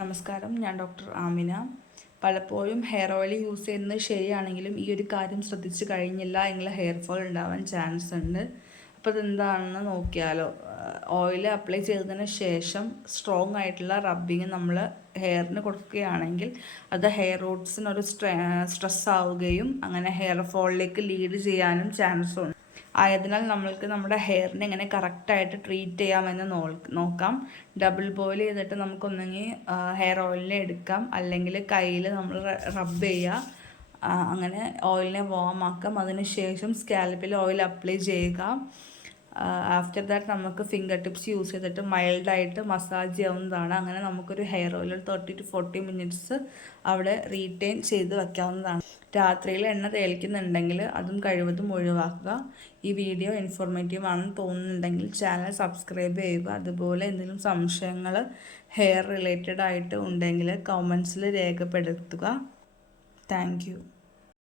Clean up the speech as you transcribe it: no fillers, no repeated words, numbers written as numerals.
നമസ്കാരം, ഞാൻ ഡോക്ടർ ആമിന. പലപ്പോഴും ഹെയർ ഓയിൽ യൂസ് ചെയ്യുന്നത് ശരിയാണെങ്കിലും ഈ ഒരു കാര്യം ശ്രദ്ധിച്ചു കഴിഞ്ഞില്ല എങ്കിൽ ഹെയർ ഫോൾ ഉണ്ടാവാൻ ചാൻസ് ഉണ്ട്. അപ്പോൾ അതെന്താണെന്ന് നോക്കിയാലോ. ഓയിൽ അപ്ലൈ ചെയ്തതിന് ശേഷം സ്ട്രോങ് ആയിട്ടുള്ള റബ്ബിങ് നമ്മൾ ഹെയറിന് കൊടുക്കുകയാണെങ്കിൽ അത് ഹെയർ റൂട്ട്സിനൊരു സ്ട്രെസ് ആവുകയും അങ്ങനെ ഹെയർ ഫോളിലേക്ക് ലീഡ് ചെയ്യാനും ചാൻസ് ഉണ്ട്. ആയതിനാൽ നമ്മൾക്ക് നമ്മുടെ ഹെയറിനെ എങ്ങനെ കറക്റ്റായിട്ട് ട്രീറ്റ് ചെയ്യാമെന്ന് നോക്കാം. ഡബിൾ ബോയിൽ ചെയ്തിട്ട് നമുക്കൊന്നെങ്കിൽ ഹെയർ ഓയിലിനെ എടുക്കാം, അല്ലെങ്കിൽ കയ്യിൽ നമ്മൾ റബ്ബ് ചെയ്യുക. അങ്ങനെ ഓയിലിനെ വാം ആക്കാം. അതിനുശേഷം സ്കാൽപ്പിൽ ഓയിൽ അപ്ലൈ ചെയ്യുക. ആഫ്റ്റർ ദാറ്റ് നമുക്ക് ഫിംഗർ ടിപ്സ് യൂസ് ചെയ്തിട്ട് മൈൽഡായിട്ട് മസാജ് ചെയ്യാവുന്നതാണ്. അങ്ങനെ നമുക്കൊരു ഹെയർ ഓയിൽ 30 to 40 മിനിറ്റ്സ് അവിടെ റീറ്റെയിൻ ചെയ്ത് വയ്ക്കാവുന്നതാണ്. രാത്രിയിൽ എണ്ണ തേൽക്കുന്നുണ്ടെങ്കിൽ അതും കഴിവതും ഒഴിവാക്കുക. ഈ വീഡിയോ ഇൻഫോർമേറ്റീവ് ആണെന്ന് തോന്നുന്നുണ്ടെങ്കിൽ ചാനൽ സബ്സ്ക്രൈബ് ചെയ്യുക. അതുപോലെ എന്തെങ്കിലും സംശയങ്ങൾ ഹെയർ റിലേറ്റഡ് ആയിട്ട് ഉണ്ടെങ്കിൽ കമൻസിൽ രേഖപ്പെടുത്തുക. Thank you.